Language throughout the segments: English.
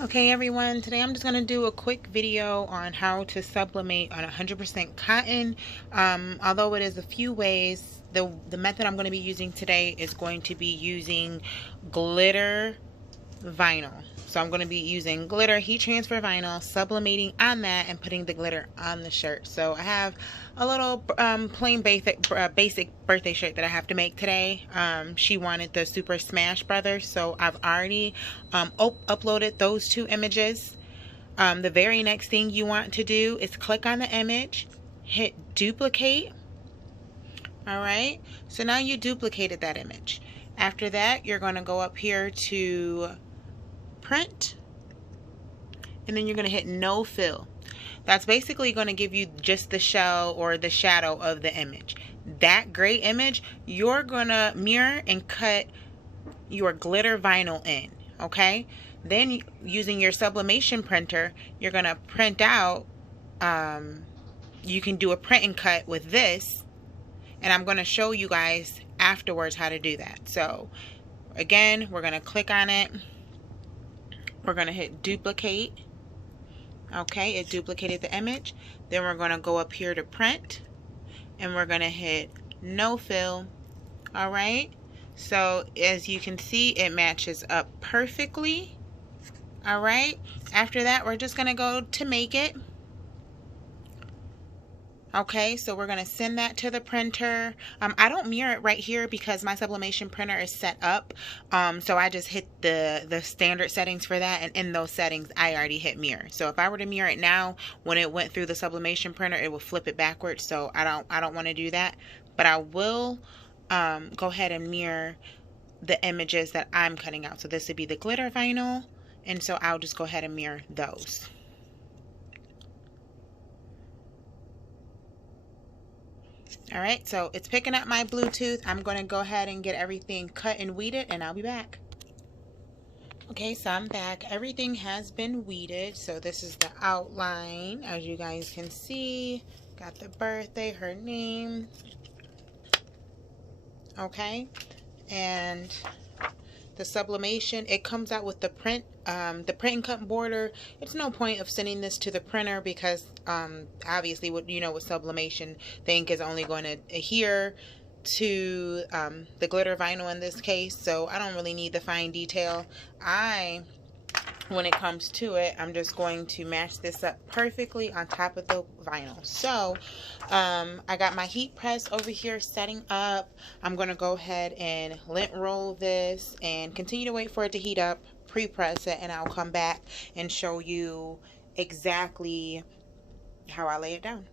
Okay everyone, today I'm just going to do a quick video on how to sublimate on 100% cotton. Although it is a few ways, the method I'm going to be using today is going to be using glitter vinyl. So I'm going to be using glitter heat transfer vinyl, sublimating on that, and putting the glitter on the shirt. So I have a little plain basic birthday shirt that I have to make today. She wanted the Super Smash Brothers, so I've already uploaded those two images. The very next thing you want to do is click on the image, hit duplicate. Alright, so now you duplicated that image. After that, you're going to go up here to print, and then you're going to hit no fill. That's basically going to give you just the shell or the shadow of the image. That gray image, you're going to mirror and cut your glitter vinyl in, okay? Then using your sublimation printer, you're going to print out, you can do a print and cut with this, and I'm going to show you guys afterwards how to do that. So again, we're going to click on it. We're going to hit duplicate. Okay, it duplicated the image. Then we're going to go up here to print, and we're going to hit no fill. Alright, so as you can see, it matches up perfectly. Alright, after that, we're just going to go to make it. Okay, so we're going to send that to the printer. I don't mirror it right here because my sublimation printer is set up. So I just hit the standard settings for that, and in those settings I already hit mirror. So if I were to mirror it now, when it went through the sublimation printer, it will flip it backwards. So I don't want to do that. But I will go ahead and mirror the images that I'm cutting out. So this would be the glitter vinyl, and so I'll just go ahead and mirror those. Alright, so it's picking up my Bluetooth. I'm going to go ahead and get everything cut and weeded, and I'll be back. Okay, so I'm back. Everything has been weeded. So this is the outline, as you guys can see. Got the birthday, her name. Okay, and the sublimation, it comes out with the print and cut border. It's no point of sending this to the printer because obviously, what with sublimation, the ink is only going to adhere to the glitter vinyl in this case, so I don't really need the fine detail. When it comes to it, I'm just going to match this up perfectly on top of the vinyl. So I got my heat press over here setting up. I'm going to go ahead and lint roll this and continue to wait for it to heat up, pre-press it, and I'll come back and show you exactly how I lay it down.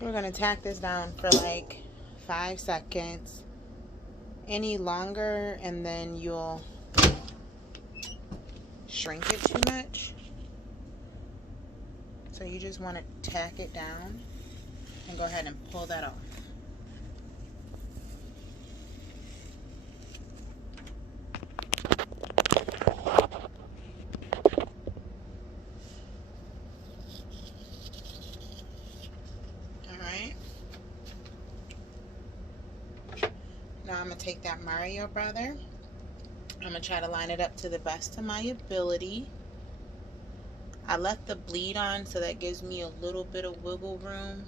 We're going to tack this down for like 5 seconds. Any longer and then you'll shrink it too much. So you just want to tack it down and go ahead and pull that off. Alright. Now I'm going to take that Mario brother. I'm going to try to line it up to the best of my ability. I left the bleed on, so that gives me a little bit of wiggle room.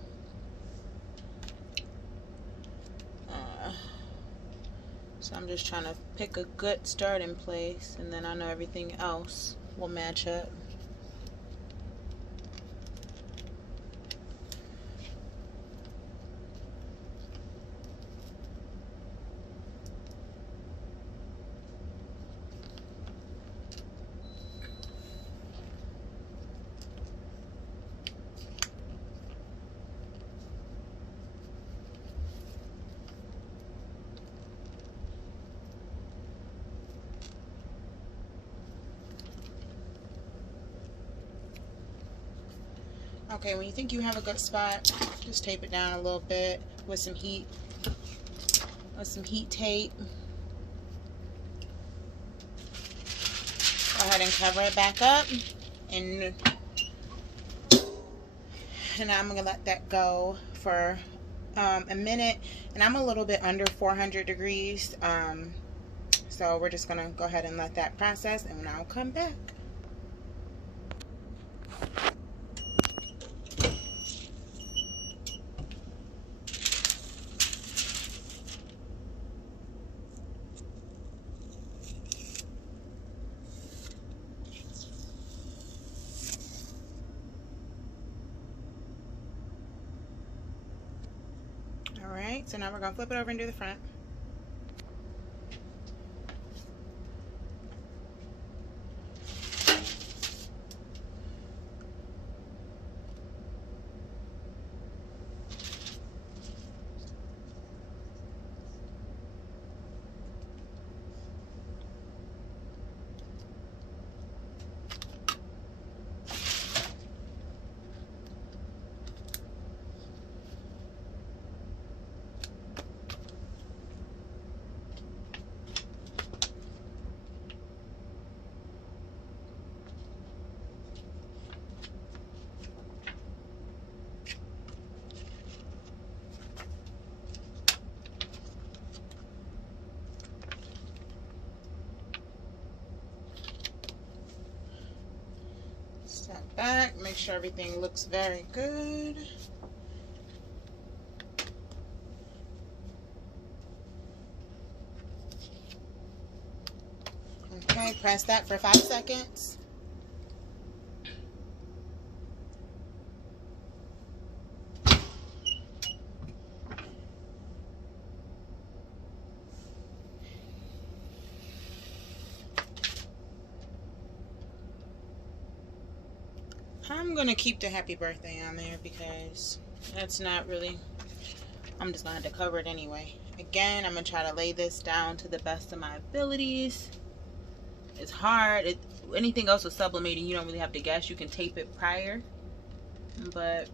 So I'm just trying to pick a good starting place, and then I know everything else will match up. Okay, when you think you have a good spot, just tape it down a little bit with some heat tape. Go ahead and cover it back up, and I'm gonna let that go for a minute, and I'm a little bit under 400 degrees, so we're just gonna go ahead and let that process, and I'll come back. Alright, so now we're gonna flip it over and do the front. Step back, make sure everything looks very good. Okay, press that for 5 seconds. I'm gonna keep the happy birthday on there because that's not really, I'm just gonna have to cover it anyway. Again, I'm gonna try to lay this down to the best of my abilities. It's hard. Anything else with sublimating, you don't really have to guess. You can tape it prior, but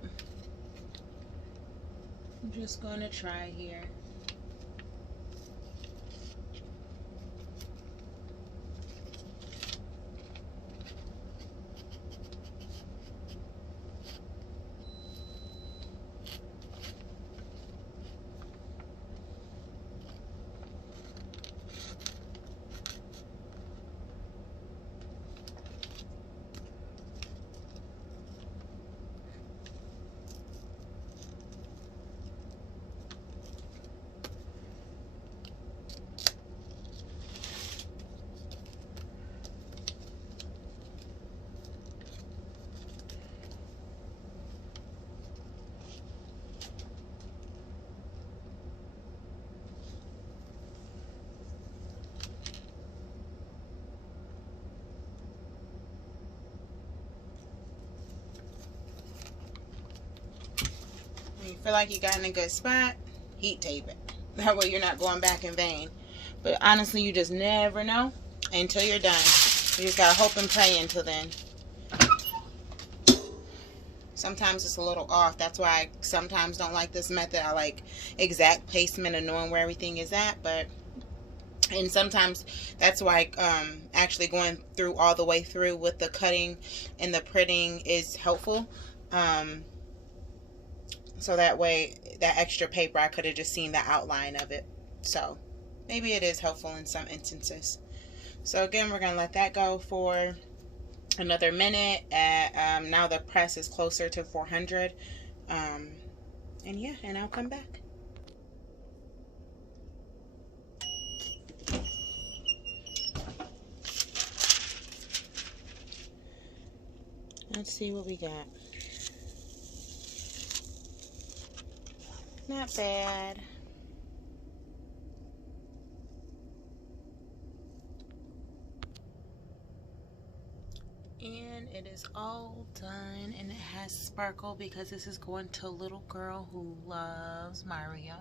I'm just gonna try here. When you feel like you got in a good spot, heat tape it. That way you're not going back in vain. But honestly, you just never know until you're done. You just gotta hope and pray until then. Sometimes it's a little off. That's why I sometimes don't like this method. I like exact placement and knowing where everything is at. And sometimes that's why actually going through all the way through with the cutting and the printing is helpful. So that way, that extra paper, I could have just seen the outline of it. So maybe it is helpful in some instances. So again, we're going to let that go for another minute. Now the press is closer to 400. And yeah, and I'll come back. Let's see what we got. Not bad. And it is all done, and it has sparkle because this is going to a little girl who loves Mario.